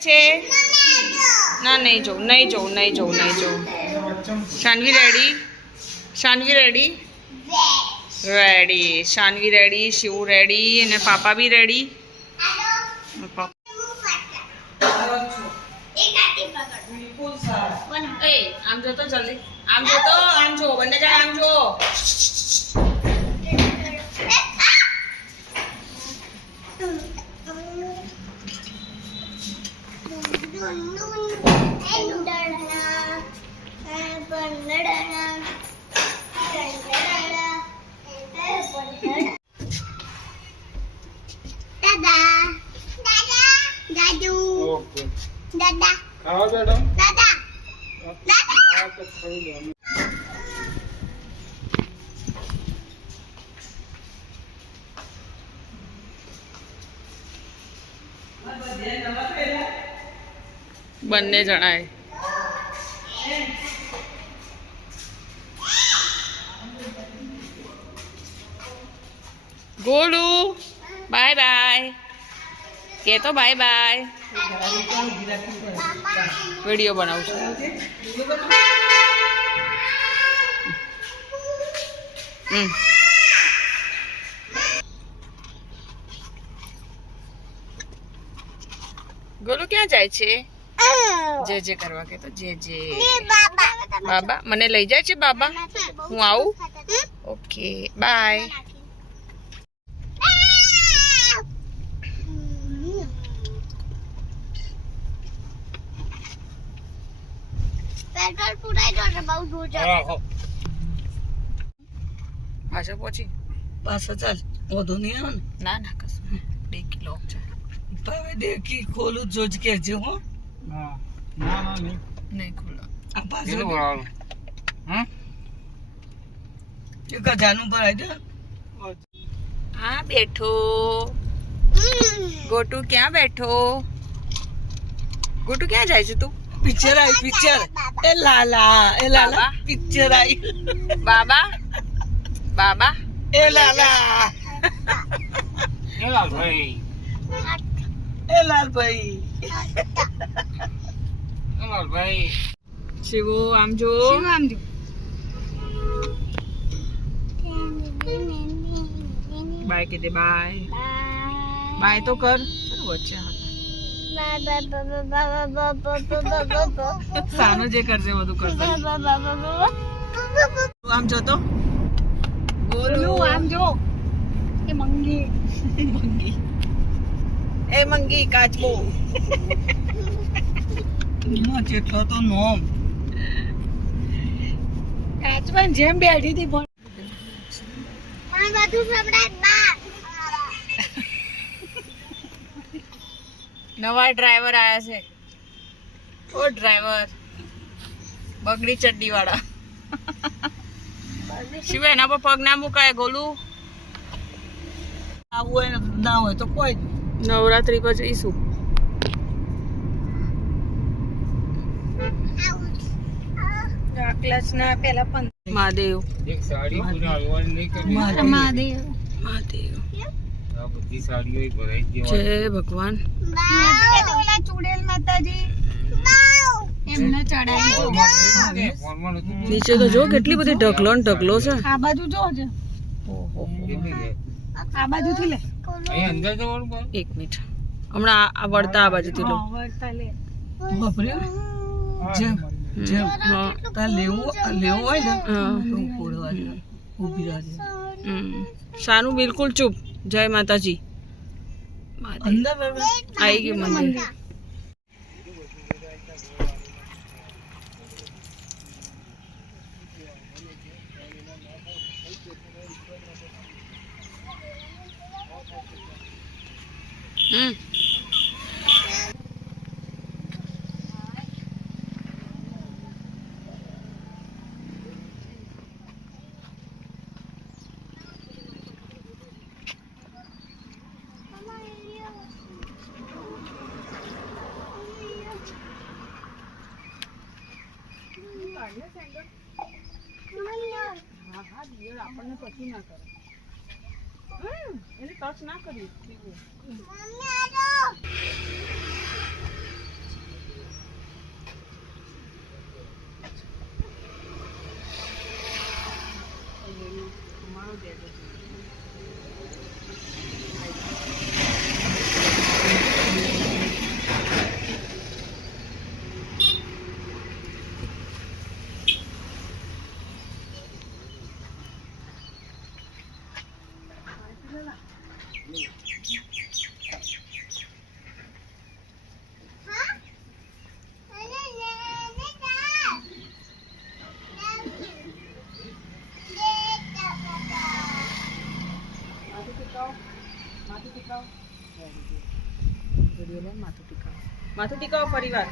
છે ના નહીં જોઉં Shanvi ready Shanvi ready Shiv ready અને પાપા બી રેડી આમ જો તો જલ્દી આમ જો બંને જણ આમ જો બંને જણાએ ગોલુ બાય બાય કે તો બાય બાય વિડીયો બનાવું છું ગોલુ ક્યાં જાય છે જે કરવા કે તો જે બાબા મને લઈ જાય છે બાબા હું આવું ઓકે બાય પેટ્રોલ પુરાઈ જશે બહુ દૂર જશે પાછો પહોંચી પાછો ચાલ વધુ નહીં આવે ને ના કશું 2 કિલો છે હવે દેખી ખોલું જોજ કેજે હો નહીં ખુલ્લો આ પાછો એક જાનું ભરાઈ દે હા બેઠો ગોટુ ક્યાં બેઠો ગોટુ ક્યાં જાય છે તું પિક્ચર આવી પિક્ચર એ લાલા પિક્ચર આવી બાબા બાબા એ લાલા એ લાલભાઈ શિવો આમ જો બાય કીધે બાય બાય તો કર વચ્ચે સાનો જે કરશે બધું કરશે આમ જો તો બોલું આમ જો એ મંગી એ મંગી કાચબો જેટલો તો નોમ કાચબન જેમ બેઠી હતી પણ બધું સબડાય બા નવા ડ્રાઈવર આયા છે ઓ ડ્રાઈવર બગડી ચડ્ડી વાળા શિવ એના પર પગ ના મુકાય ગોલું આવું હોય ને ના હોય તો કોઈ નવરાત્રી પર જઈશું ક્લચ ના પેલા પણ મહાદેવ એક સાડી પુરાવાની નહીં કરી મહાદેવ મહાદેવ આ બધી સાડીઓ ભરાઈ ગઈ જય ભગવાન ઓલા ચુડેલ માતાજી એમને ચડાવી ફોનમાં નતું નીચે તો જો કેટલી બધી ઢગલો ને ઢગલો છે આ બાજુ જો છે આ બાજુથી લે અહીં અંદર જવાનું પર 1 મિનિટ હમણાં આ વળતા આ બાજુથી લો વળતા લે બપર્યો જેમ હા તાર લેવું હોય ને હા. તો ફોડવા દે ઊભી રાખે સાનું બિલકુલ ચૂપ જય માતાજી અંદર આવી ગયું મંદિર આપણને કશું ના કરે એને ટચ ના કર્યું માથું ટીકાવો ફરી વાર.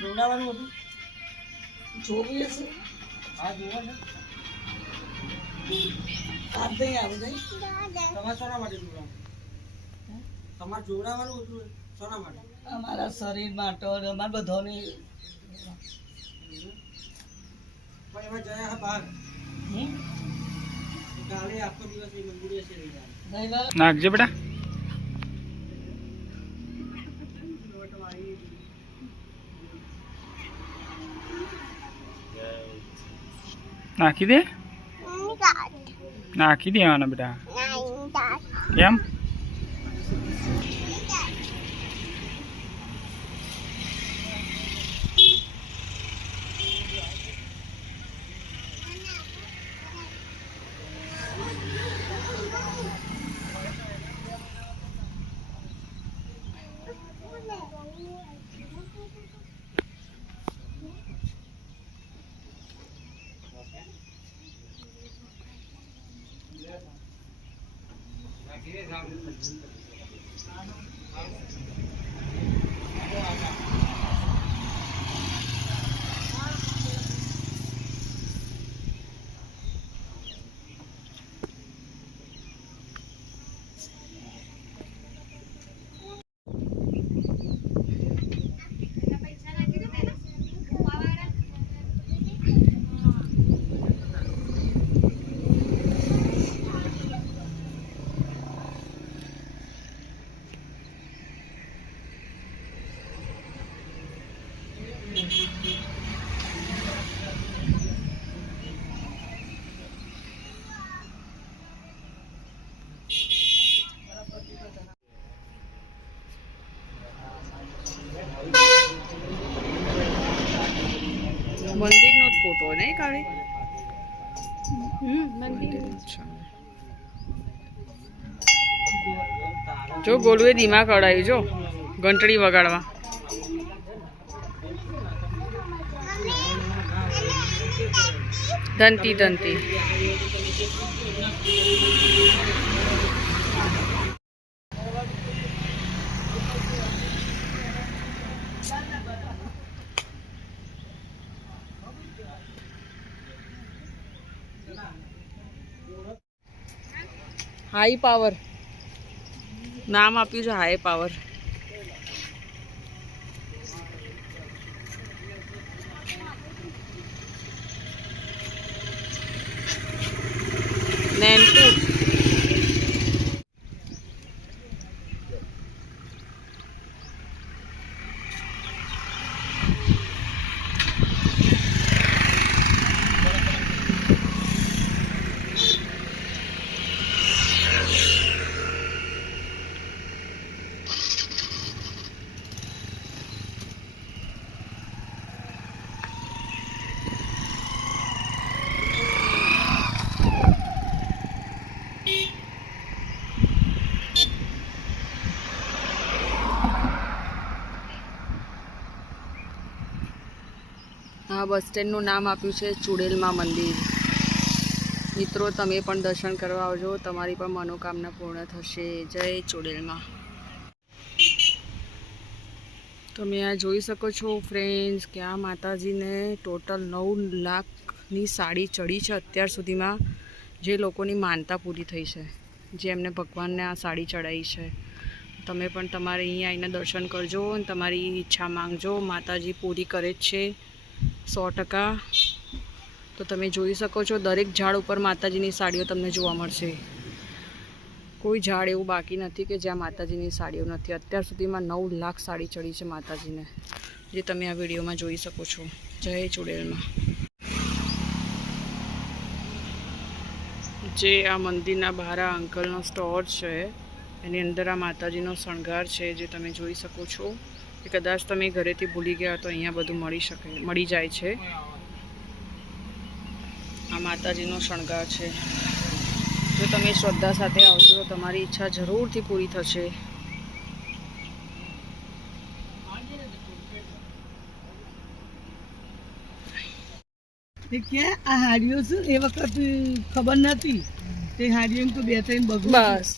જોડાવાનું હતું જોવું હશે આ નહીં આવે નહીં તમારે શોના માટે જોડાવાનું તમારે જોડાવાનું હતું શોના માટે અમારા શરીર માટે અમારા બધાને એમાં જયા બહાર કાલે આખો દિવસ એ મંદિરે છે નાખજે બેટા નાખી દે નાખી દેવાના બેટા કેમ મંદિરનો જ ફોટો નહીં કાઢી જો ગોલુએ દિમાગ કઢાયું જો ઘંટડી વગાડવા ધનતી ધનતી હાઈ પાવર નામ આપ્યું છે હાઈ પાવર નૈનપુર આ બસ સ્ટેન્ડનું નામ આપ્યું છે ચુડેલમાં મંદિર મિત્રો તમે પણ દર્શન કરવા આવજો તમારી પણ મનોકામના પૂર્ણ થશે જય ચુડેલમાં તમે આ જોઈ શકો છો ફ્રેન્ડ્સ કે આ માતાજીને ટોટલ 9 લાખ ની સાડી ચડી છે અત્યાર સુધીમાં, જે લોકોની માનતા પૂરી થઈ છે, જે એમને ભગવાનને આ સાડી ચડાવી છે. તમે પણ તમારે અહીંયા આવીને દર્શન કરજો અને તમારી ઈચ્છા માંગજો. માતાજી પૂરી કરે જ છે 100%. તો તમે જોઈ શકો છો દરેક ઝાડ ઉપર માતાજીની સાડીઓ તમને જોવા મળશે. કોઈ ઝાડ એવું બાકી નથી કે જ્યાં માતાજીની સાડીઓ નથી. અત્યાર સુધીમાં 9 લાખ સાડી ચડી છે માતાજીને, જે તમે આ વિડીયોમાં જોઈ શકો છો. જય ચુડેલમાં. જે આ મંદિરના બહાર આ અંકલનો સ્ટોર છે, એની અંદર આ માતાજીનો શણગાર છે, જે તમે જોઈ શકો છો. કે કદાચ તમે ઘરેથી ભૂલી ગયા તો અહીંયા બધું મળી જાય છે. આ માતાજીનો શણગાર છે. જો તમે શ્રદ્ધા સાથે આવશો તો તમારી ઈચ્છા જરૂરથી પૂરી થશે. કે આ હાડીઓ શું એ વખત ખબર નથી, તે હાડીઓ તો 2-3 બગડ્યું. બસ